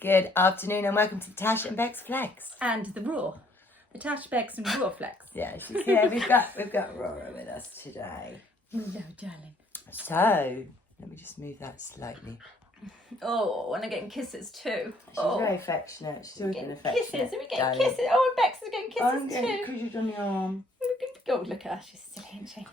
Good afternoon and welcome to Tash and Beck's Flex. And the Raw. The Tash, Becks and Raw Flex. Yes, yeah, we've got Rora with us today. No, darling. So, let me just move that slightly. Oh, and I'm getting kisses too. She's very affectionate. She's always been affectionate. Kisses, and we get kisses. Oh, and Bex is getting kisses I'm getting too. kisses on the arm. God, look at her. She's silly, isn't she?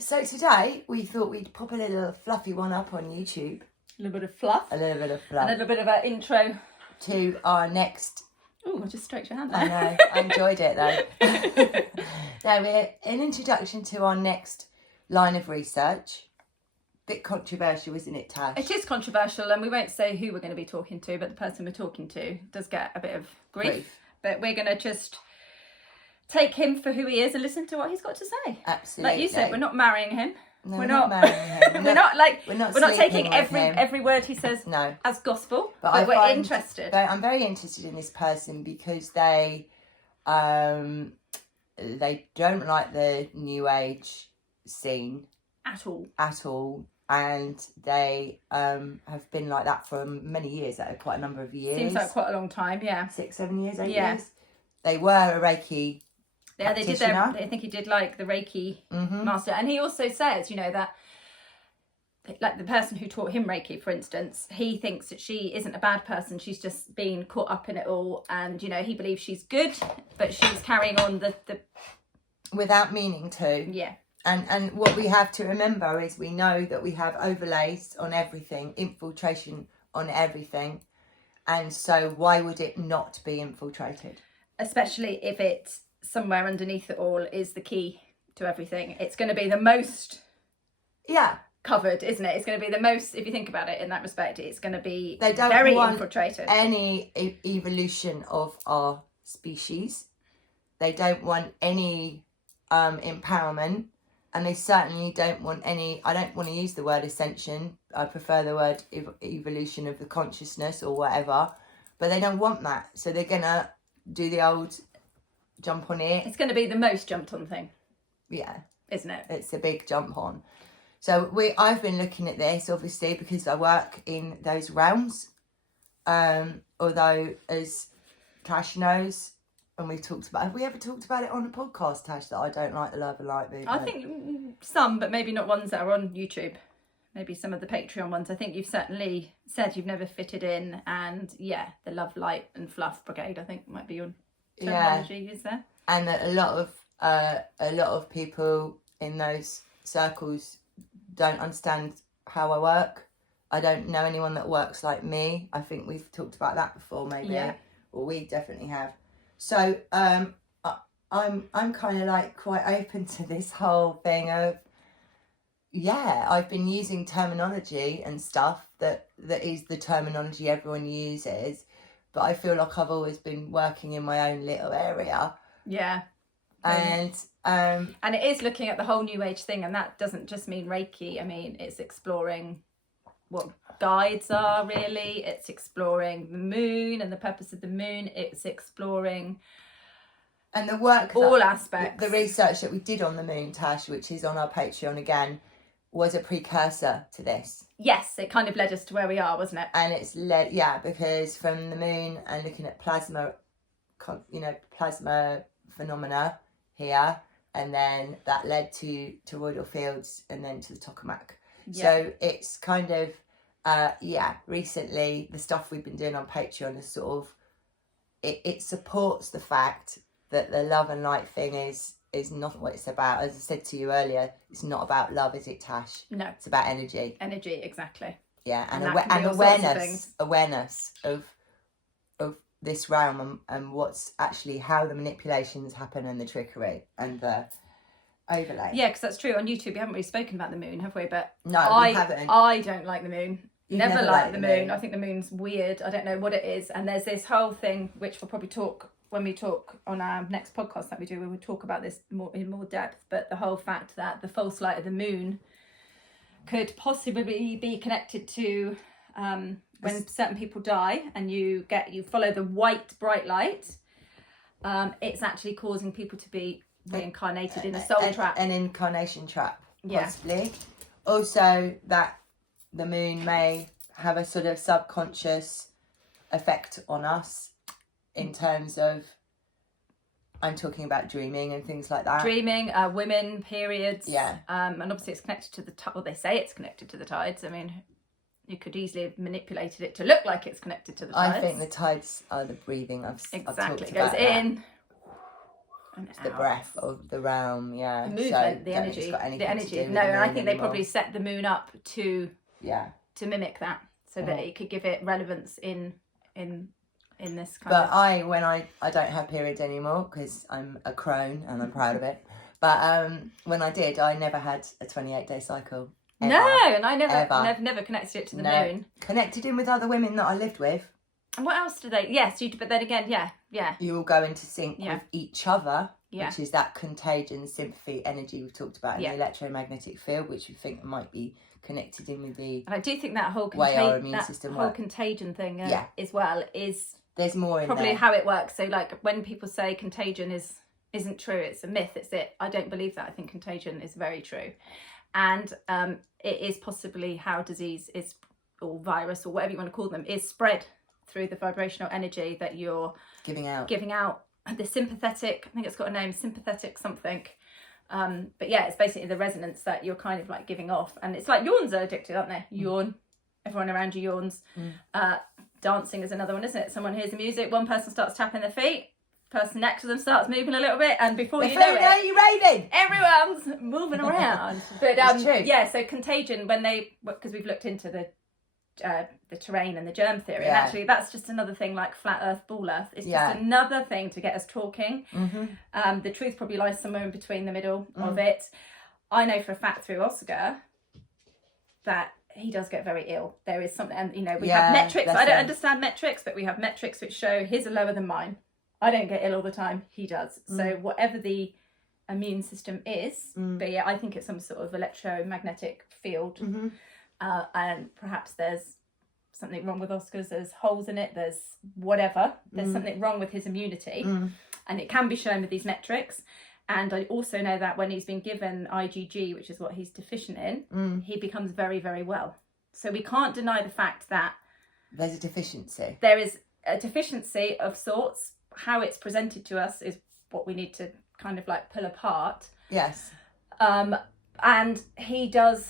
So today, we thought we'd pop a little fluffy one up on YouTube. A little bit of fluff. A little bit of fluff. A little bit of an intro. To our next... Oh, I just stroked your hand there. I know, I enjoyed it though. No, we're an introduction to our next line of research. Bit controversial, isn't it, Tash? It is controversial, and we won't say who we're going to be talking to, but the person we're talking to does get a bit of grief. But we're going to just take him for who he is and listen to what he's got to say. Absolutely. Like you said, we're not marrying him. No, we're not marrying him. We're not taking him. every word he says as gospel. But we're interested. I'm very interested in this person because they don't like the new age scene at all, and they have been like that for many years. Quite a number of years. Seems like quite a long time. Yeah, 6, 7 years, 8 years. They were a Reiki. Yeah, they did. I think he did like the Reiki master, and he also says, you know, that like the person who taught him Reiki, for instance, he thinks that she isn't a bad person. She's just been caught up in it all, and you know, he believes she's good, but she's carrying on the without meaning to. Yeah. And what we have to remember is we know that we have overlays on everything, infiltration on everything, and so why would it not be infiltrated? Especially if it's somewhere underneath it all is the key to everything. It's going to be the most covered, isn't it? It's going to be the most, if you think about it in that respect, it's going to be very infiltrated. Any evolution of our species. They don't want any empowerment, and they certainly don't want any, I don't want to use the word ascension, I prefer the word evolution of the consciousness or whatever, but they don't want that. So they're going to do the old jump on it. It's going to be the most jumped on thing. Yeah. Isn't it? It's a big jump on. So I've been looking at this, obviously, because I work in those realms. Although, as Tash knows, and we've talked about, have we ever talked about it on a podcast, Tash, that I don't like the Love and Light movement? I think some, but maybe not ones that are on YouTube. Maybe some of the Patreon ones. I think you've certainly said you've never fitted in, and yeah, the Love, Light and Fluff Brigade, I think, might be your terminology, is there? And a lot of people in those circles don't understand how I work. I don't know anyone that works like me. I think we've talked about that before, maybe. Yeah. Or we definitely have. So I'm kind of like quite open to this whole thing of, yeah, I've been using terminology and stuff that is the terminology everyone uses, but I feel like I've always been working in my own little area. Yeah. And it is looking at the whole new age thing, and that doesn't just mean Reiki. I mean, it's exploring what guides are, really. It's exploring the moon and the purpose of the moon. It's exploring and the work, all aspects. The research that we did on the moon, Tash, which is on our Patreon again, was a precursor to this. Yes, it kind of led us to where we are, wasn't it? And it's led, because from the moon and looking at plasma phenomena here, and then that led to toroidal fields and then to the tokamak. Yeah. So it's kind of, recently the stuff we've been doing on Patreon is sort of, it supports the fact that the Love and Light thing is not what it's about. As I said to you earlier, it's not about love, is it, Tash? No. It's about energy. Energy, exactly. Yeah, and awareness of this realm and what's actually how the manipulations happen and the trickery and the overlay. Yeah, because that's true. On YouTube, we haven't really spoken about the moon, have we? But no, we haven't. I don't like the moon. Never liked the moon. I think the moon's weird. I don't know what it is. And there's this whole thing, which we'll probably talk when we talk on our next podcast that we do, we will talk about this in more depth. But the whole fact that the false light of the moon could possibly be connected to when certain people die and you follow the white bright light, it's actually causing people to be reincarnated in a soul trap. An incarnation trap, possibly. Yeah. Also, that the moon may have a sort of subconscious effect on us in terms of, I'm talking about dreaming and things like that. Dreaming, women, periods. Yeah. And obviously it's connected to the well, they say it's connected to the tides. I mean, you could easily have manipulated it to look like it's connected to the tides. I think the tides are the breathing. I've talked about it goes in and it's out. The breath of the realm, yeah. The movement, so the energy. The energy. No, and I think they probably set the moon up to mimic that, so that it could give it relevance in this kind of. But when I don't have periods anymore because I'm a crone and I'm proud of it. But when I did, I never had a 28-day cycle. Ever, no, and I never connected it to the moon. Connected in with other women that I lived with. And what else do they? Yes, but then again, yeah. You all go into sync with each other, which is that contagion, sympathy, energy we've talked about in the electromagnetic field, which we think might be connected in with the. And I do think that whole way our immune system whole works. Contagion thing as well is. There's more in probably there. How it works. So like when people say contagion isn't true, it's a myth. I don't believe that. I think contagion is very true, and it is possibly how disease is, or virus, or whatever you want to call them, is spread through the vibrational energy that you're giving out. The sympathetic, I think it's got a name, sympathetic something. But yeah, it's basically the resonance that you're kind of like giving off. And it's like yawns are addictive, aren't they? Yawn. Everyone around you yawns. Dancing is another one, isn't it? Someone hears the music, one person starts tapping their feet, person next to them starts moving a little bit, and before you know it, you're raving. Everyone's moving around. But yeah, so contagion, because we've looked into the terrain and the germ theory, and actually that's just another thing, like flat earth, ball earth. It's just another thing to get us talking. The truth probably lies somewhere in between the middle of it. I know for a fact through Oscar that he does get very ill. There is something, and we have metrics. I don't understand metrics, but we have metrics which show his are lower than mine. I don't get ill all the time, he does. So whatever the immune system is, but yeah, I think it's some sort of electromagnetic field. And perhaps there's something wrong with Oscar's, there's holes in it, there's whatever, there's something wrong with his immunity, and it can be shown with these metrics. And I also know that when he's been given IgG, which is what he's deficient in, he becomes very, very well. So we can't deny the fact that there's a deficiency. There is a deficiency of sorts. How it's presented to us is what we need to kind of like pull apart. Yes. And he does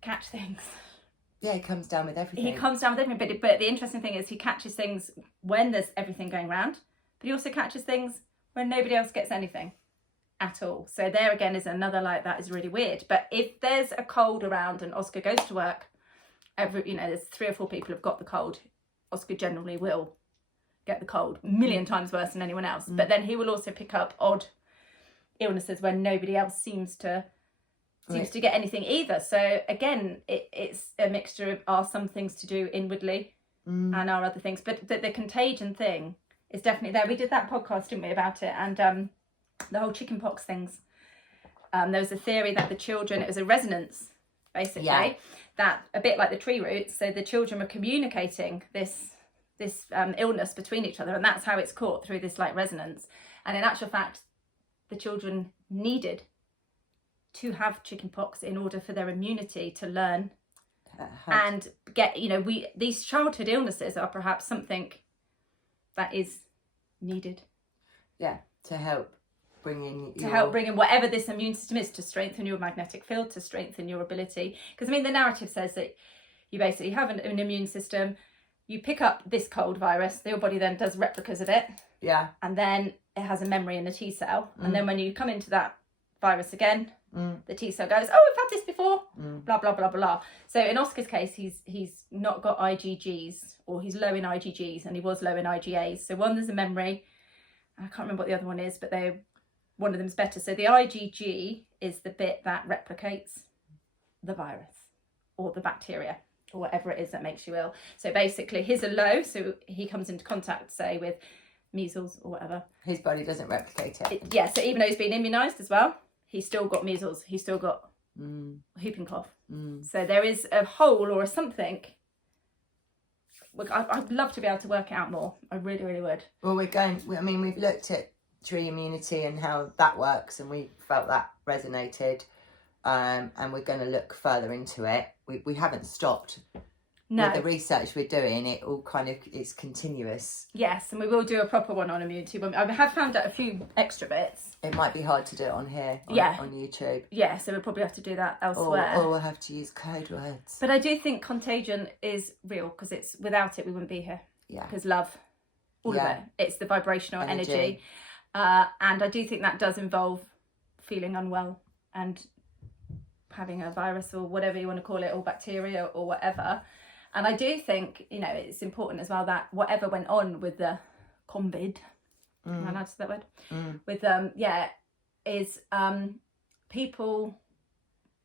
catch things. Yeah, he comes down with everything. But the interesting thing is he catches things when there's everything going round, but he also catches things when nobody else gets anything at all. So there again is another, like, that is really weird. But if there's a cold around and Oscar goes to work, there's 3 or 4 people have got the cold, Oscar generally will get the cold, a million times worse than anyone else. But then he will also pick up odd illnesses when nobody else seems to get anything either. So again, it's a mixture of, are some things to do inwardly and are other things. But the contagion thing is definitely there. We did that podcast, didn't we, about it? And the whole chickenpox things. There was a theory that the children, it was a resonance, basically, that a bit like the tree roots. So the children were communicating this illness between each other, and that's how it's caught, through this like resonance. And in actual fact, the children needed to have chickenpox in order for their immunity to learn and get, these childhood illnesses are perhaps something that is needed. Yeah, to help bring in whatever this immune system is, to strengthen your magnetic field, to strengthen your ability. Because the narrative says that you basically have an immune system, you pick up this cold virus, your body then does replicas of it. Yeah. And then it has a memory in the T cell. And then when you come into that virus again, the T cell goes, oh, we've had this before, blah, blah, blah, blah. So in Oscar's case, he's not got IgGs, or he's low in IgGs, and he was low in IgAs. So one, there's a memory. I can't remember what the other one is, but one of them's better. So the IgG is the bit that replicates the virus or the bacteria or whatever it is that makes you ill. So basically his are low, so he comes into contact, say, with measles or whatever. His body doesn't replicate it. So even though he's been immunised as well, he's still got measles, he's still got whooping cough. So there is a hole or a something. Look, I'd love to be able to work it out more. I really, really would. Well, we've looked at tree immunity and how that works, and we felt that resonated, and we're going to look further into it. We haven't stopped No. with the research we're doing, it all it's continuous. Yes, and we will do a proper one on immunity. I have found out a few extra bits. It might be hard to do it on here, on YouTube. Yeah, so we'll probably have to do that elsewhere. Or we'll have to use code words. But I do think contagion is real, because it's without it we wouldn't be here. Yeah. Because love, all of it. It's the vibrational energy. And I do think that does involve feeling unwell and having a virus or whatever you want to call it, or bacteria or whatever. And I do think, you know, it's important as well that whatever went on with the COVID, am I allowed to say that word? With people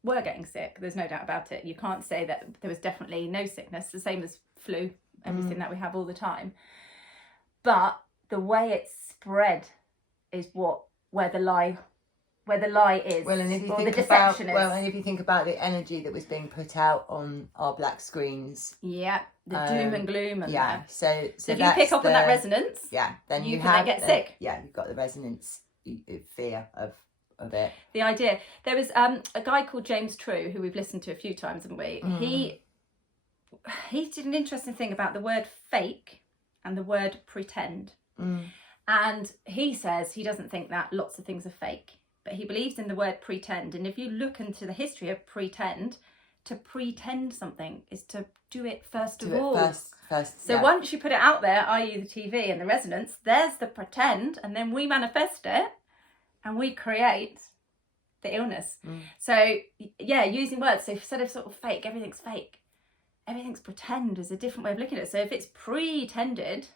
were getting sick. There's no doubt about it. You can't say that there was definitely no sickness, the same as flu, everything that we have all the time. But the way it spread is where the lie is, well, and if you or think the deception is. Well, and if you think about the energy that was being put out on our black screens, the doom and gloom, and so if you pick up on that resonance, then you can get sick. You've got the resonance fear of it. The idea. There was a guy called James True who we've listened to a few times, haven't we? He did an interesting thing about the word fake and the word pretend. And he says he doesn't think that lots of things are fake, but he believes in the word pretend. And if you look into the history of pretend, to pretend something is to do it first of all. So once you put it out there, i.e. the TV and the resonance, there's the pretend, and then we manifest it and we create the illness. So using words. So instead of sort of fake, everything's fake. Everything's pretend is a different way of looking at it. So if it's pretended,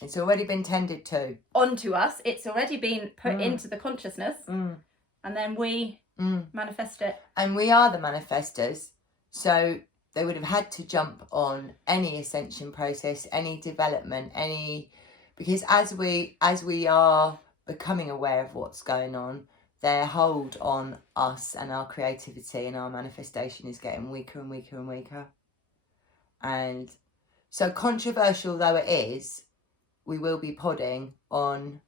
it's already been tended to onto us. It's already been put into the consciousness, and then we manifest it. And we are the manifestors. So they would have had to jump on any ascension process, any development, because as we are becoming aware of what's going on, their hold on us and our creativity and our manifestation is getting weaker and weaker and weaker. And so, controversial though it is, we will be podding on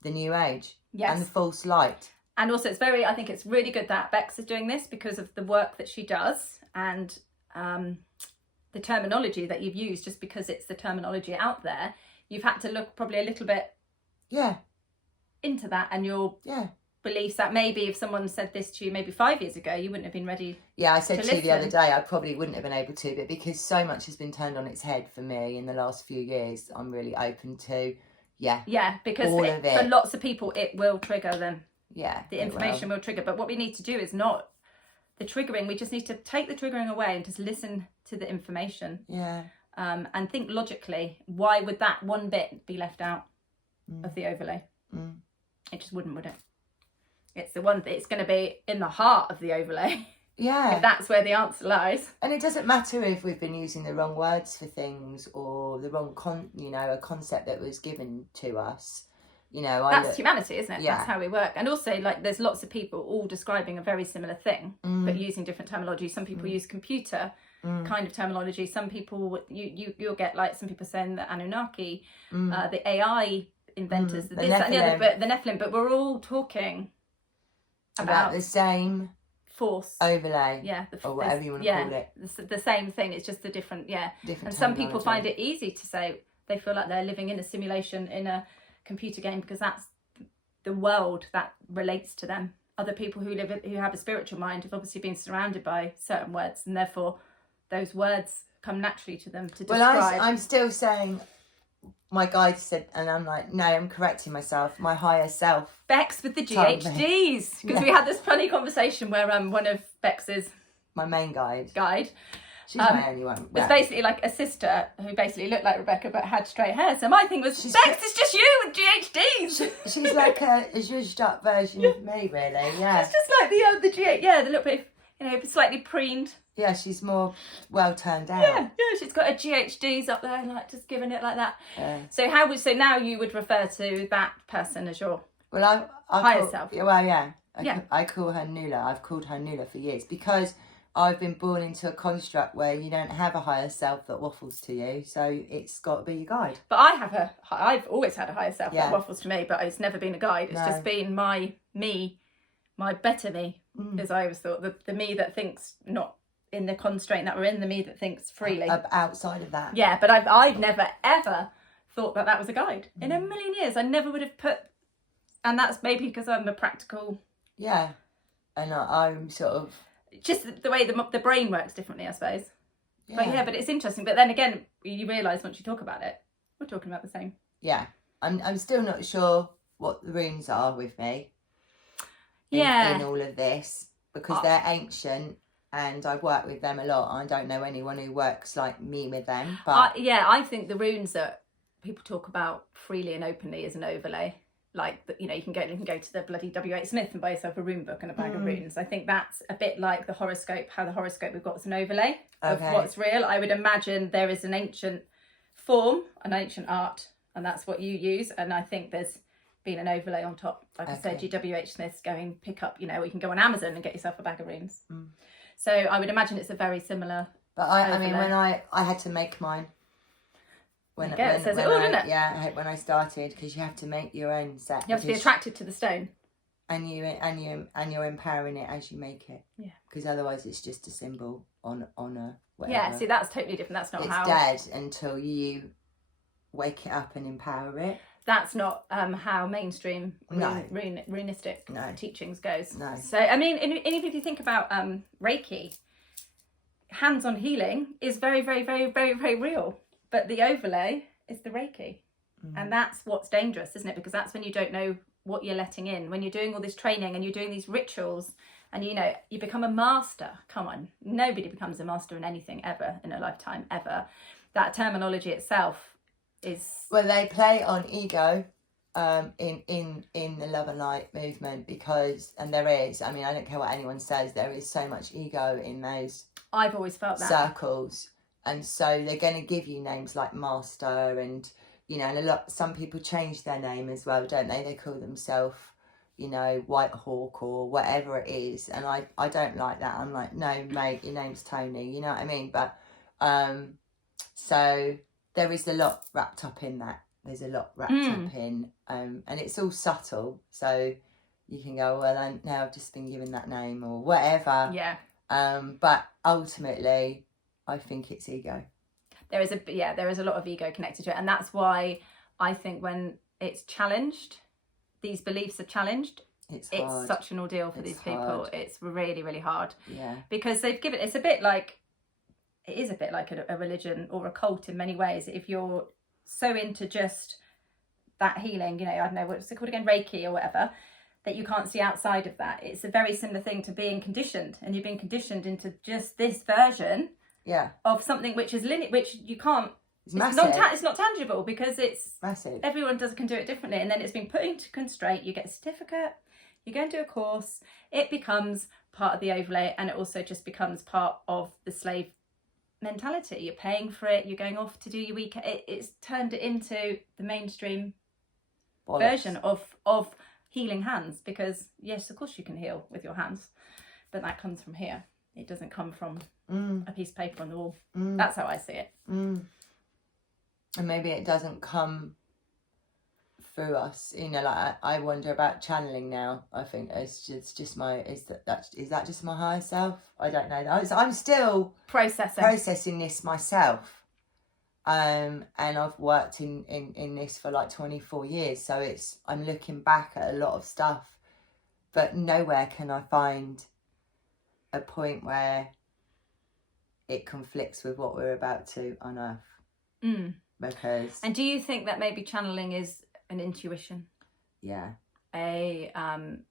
the new age and the false light. And also I think it's really good that Bex is doing this because of the work that she does, and the terminology that you've used, just because it's the terminology out there, you've had to look probably a little bit into that and your beliefs, that maybe if someone said this to you maybe 5 years ago, you wouldn't have been ready. I said to you the other day, I probably wouldn't have been able to, but because so much has been turned on its head for me in the last few years, I'm really open to because all of it. For lots of people it will trigger them. The information will trigger, but what we need to do is not the triggering. We just need to take the triggering away and just listen to the information. And think logically, why would that one bit be left out of the overlay? It just wouldn't, would it? It's the one that it's going to be in the heart of the overlay. If that's where the answer lies. And it doesn't matter if we've been using the wrong words for things or the wrong a concept that was given to us. That's humanity, isn't it? That's how we work. And also, like, there's lots of people all describing a very similar thing, but using different terminology. Some people use computer kind of terminology. Some people, you'll get, like, some people saying the Anunnaki, the AI inventors, the this, that, and the other, but the Nephilim. But we're all talking about the same force overlay, or whatever you want to call it. The same thing. It's just the different. And some people find it easy to say they feel like they're living in a simulation in a computer game, because that's the world that relates to them. Other people who have a spiritual mind have obviously been surrounded by certain words, and therefore those words come naturally to them to describe. Well, I'm still saying, my guide said, and I'm like, no, I'm correcting myself. My higher self. Bex with the GHDs, because we had this funny conversation where one of Bex's, my main guide. She's my only one. Was basically like a sister who basically looked like Rebecca but had straight hair. So my thing was, Bex, it's just you with GHDs. She's like a zhuzhed up version of me, really. Yeah. She's just like the GH, the little bit, slightly preened. Yeah, she's more well turned out. Yeah, she's got her GHDs up there, like just giving it like that. Yeah. So now you would refer to that person as your higher self? Well, yeah. I call her Nula. I've called her Nula for years because I've been born into a construct where you don't have a higher self that waffles to you, so it's got to be your guide. But I've always had a higher self that waffles to me, but it's never been a guide. It's just been my better me, as I always thought, the me that thinks not in the constraint that we're in, the me that thinks freely. Outside of that. Yeah, but I've never ever thought that was a guide. In a million years, I never would have put, and that's maybe because I'm a practical. Yeah, and I'm sort of just the way the brain works differently, I suppose. Yeah. But it's interesting. But then again, you realise once you talk about it, we're talking about the same. Yeah, I'm still not sure what the runes are with me. In all of this, because they're ancient and I've worked with them a lot. I don't know anyone who works like me with them, but I think the runes that people talk about freely and openly is an overlay. Like, you can go to the bloody W.H. Smith and buy yourself a rune book and a bag of runes. I think that's a bit like the horoscope, how the horoscope we've got is an overlay of what's real. I would imagine there is an ancient form, an ancient art, and that's what you use. And I think there's been an overlay on top. Like I said, W.H. Smith's going pick up, you can go on Amazon and get yourself a bag of runes. So I would imagine it's a very similar. But I mean, when I had to make mine. When I started, because you have to make your own set. You have to be attracted to the stone. And you're empowering it as you make it. Yeah. Because otherwise, it's just a symbol on a whatever. Yeah. See, that's totally different. That's not how. It's dead until you wake it up and empower it. That's not how mainstream runistic teachings goes. No. So I mean, and if you think about Reiki, hands-on healing is very, very, very, very, very real. But the overlay is the Reiki. And that's what's dangerous, isn't it? Because that's when you don't know what you're letting in. When you're doing all this training and you're doing these rituals and, you become a master. Come on. Nobody becomes a master in anything ever in a lifetime, ever. That terminology itself is... Well, they play on ego in the Love and Light movement because, and there is, I mean, I don't care what anyone says, there is so much ego in those I've always felt that. Circles. And so they're going to give you names like Master and, and some people change their name as well, don't they? They call themselves, White Hawk or whatever it is. And I don't like that. I'm like, no, mate, your name's Tony. You know what I mean? But, so there is a lot wrapped up in that. There's a lot wrapped up in, and it's all subtle. So you can go, well, now I've just been given that name or whatever. Yeah. But ultimately, I think it's ego. There is a lot of ego connected to it, and that's why I think when it's challenged, these beliefs are challenged. It's such an ordeal for these people. Hard. It's really, really hard. Yeah. Because they've given it is a bit like a religion or a cult in many ways. If you're so into just that healing, I don't know what's it called again, Reiki or whatever, that you can't see outside of that. It's a very similar thing to being conditioned, and you've been conditioned into just this version. Yeah. Of something which is which you can't. It's not tangible because it's massive. Everyone can do it differently, and then it's been put into constraint. You get a certificate. You go and do a course. It becomes part of the overlay, and it also just becomes part of the slave mentality. You're paying for it. You're going off to do your weekend. It's turned it into the mainstream version of healing hands. Because yes, of course you can heal with your hands, but that comes from here. It doesn't come from a piece of paper on the wall. That's how I see it. And maybe it doesn't come through us. Like I wonder about channeling now. I think it's just my is that just my higher self? I don't know. I'm still processing this myself. And I've worked in this for like 24 years. So I'm looking back at a lot of stuff, but nowhere can I find a point where it conflicts with what we're about to unearth. Because and do you think that maybe channeling is an intuition? Yeah. A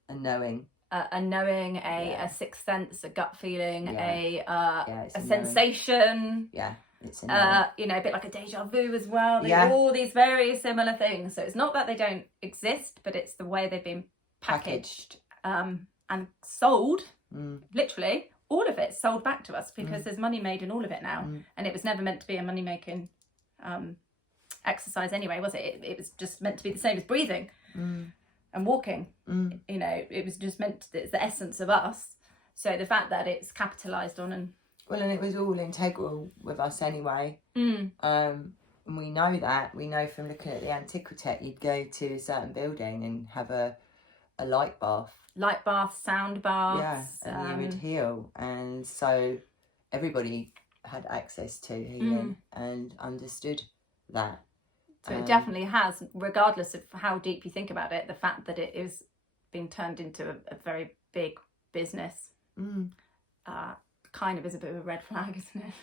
knowing. A sixth sense, a gut feeling, a sensation. Yeah. It's a a bit like a deja vu as well. They're all these very similar things. So it's not that they don't exist, but it's the way they've been packaged. And sold. Literally all of it's sold back to us because there's money made in all of it now, and it was never meant to be a money making exercise anyway, was it? It was just meant to be the same as breathing and walking. It was just it's the essence of us. So the fact that it's capitalized on and it was all integral with us anyway. And we know that. We know from looking at the Antiquitech, you'd go to a certain building and have a light bath, sound baths. Yeah, and you would heal. And so everybody had access to healing and understood that. So it definitely has, regardless of how deep you think about it, the fact that it is being turned into a very big business kind of is a bit of a red flag, isn't it?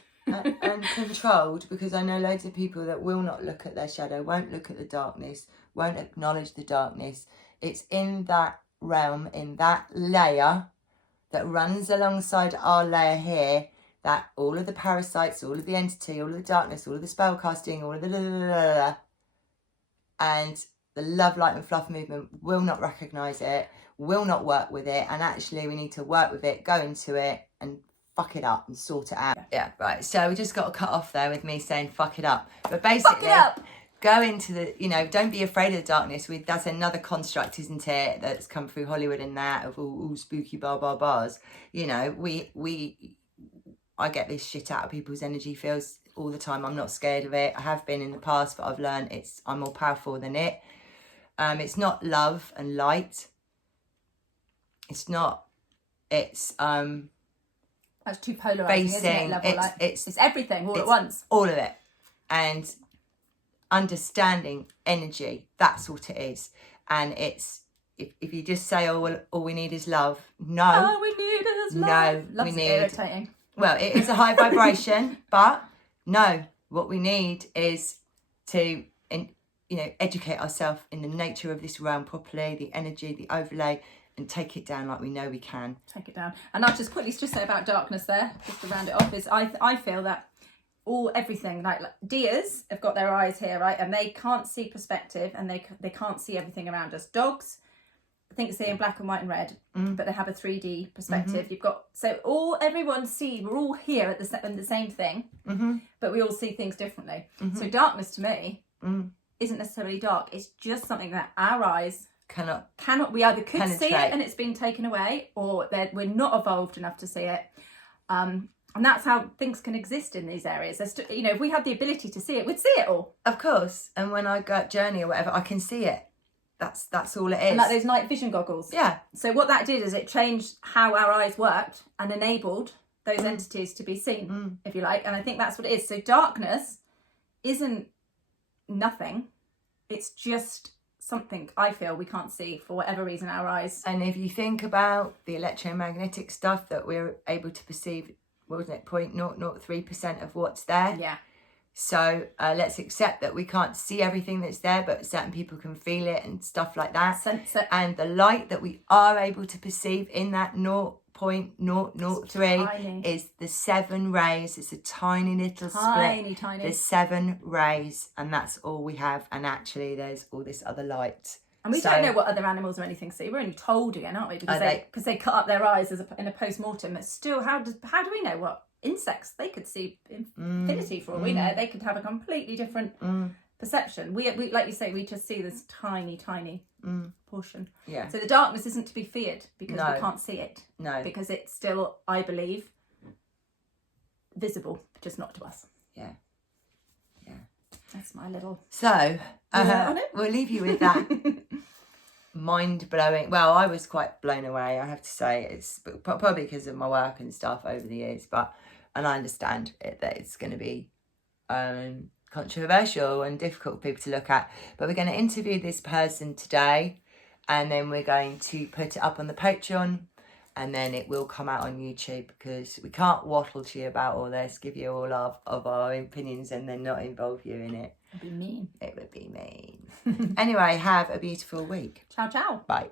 And controlled, because I know loads of people that will not look at their shadow, won't look at the darkness, won't acknowledge the darkness. It's in that realm, in that layer that runs alongside our layer here, that all of the parasites, all of the entity, all of the darkness, all of the spell casting, all of the and the love, light and fluff movement will not recognise it, will not work with it, and actually we need to work with it, go into it and fuck it up and sort it out. Yeah, right. So we just got to cut off there with me saying fuck it up. But basically, fuck it up. Go into the, don't be afraid of the darkness. That's another construct, isn't it? That's come through Hollywood and that of all spooky bars. I get this shit out of people's energy fields all the time. I'm not scared of it. I have been in the past, but I've learned I'm more powerful than it. It's not love and light. It's that's too polarizing, isn't it? Level, it's everything all at once. All of it. And understanding energy, that's what it is. And it's, if you just say, all we need is love. No. All we need is love. No, Love's irritating. Well, it is a high vibration, but no, what we need is to, educate ourselves in the nature of this realm properly, the energy, the overlay, and take it down like we know we can. Take it down. And I'll just quickly say about darkness there, just to round it off, is I feel that everything, like deers have got their eyes here, right? And they can't see perspective, and they can't see everything around us. Dogs, I think see in black and white and red, but they have a 3D perspective. You've got, everyone we're all here at the same thing, but we all see things differently. So darkness to me isn't necessarily dark. It's just something that our eyes cannot. We either could see it and it's been taken away, or that we're not evolved enough to see it. And that's how things can exist in these areas. If we had the ability to see it, we'd see it all. Of course. And when I go journey or whatever, I can see it. That's all it is. And like those night vision goggles. Yeah. So what that did is it changed how our eyes worked and enabled those entities to be seen, if you like. And I think that's what it is. So darkness isn't nothing. It's just something I feel we can't see for whatever reason, our eyes. And if you think about the electromagnetic stuff that we're able to perceive, what wasn't it, 0.003% of what's there? Yeah. So let's accept that we can't see everything that's there, but certain people can feel it and stuff like that. Sense it. And the light that we are able to perceive in that 0.003 is the 7 rays. It's a tiny little split. Tiny. There's 7 rays, and that's all we have. And actually, there's all this other light. And we don't know what other animals or anything see. We're only told again, aren't we? Because they cut up their eyes in a post-mortem. But still, how do we know what insects they could see infinity for all we know? They could have a completely different perception. We like you say, we just see this tiny portion. Yeah. So the darkness isn't to be feared because we can't see it. No. Because it's still, I believe, visible, just not to us. Yeah. That's my little. So on it? we'll leave you with that. Mind-blowing. Well, I was quite blown away, I have to say. It's probably because of my work and stuff over the years, and I understand that it's going to be controversial and difficult for people to look at. But we're going to interview this person today, and then we're going to put it up on the Patreon, and then it will come out on YouTube, because we can't waffle to you about all this, give you all of our opinions, and then not involve you in it. It'd be mean. It would be mean. Anyway, have a beautiful week. Ciao, ciao. Bye.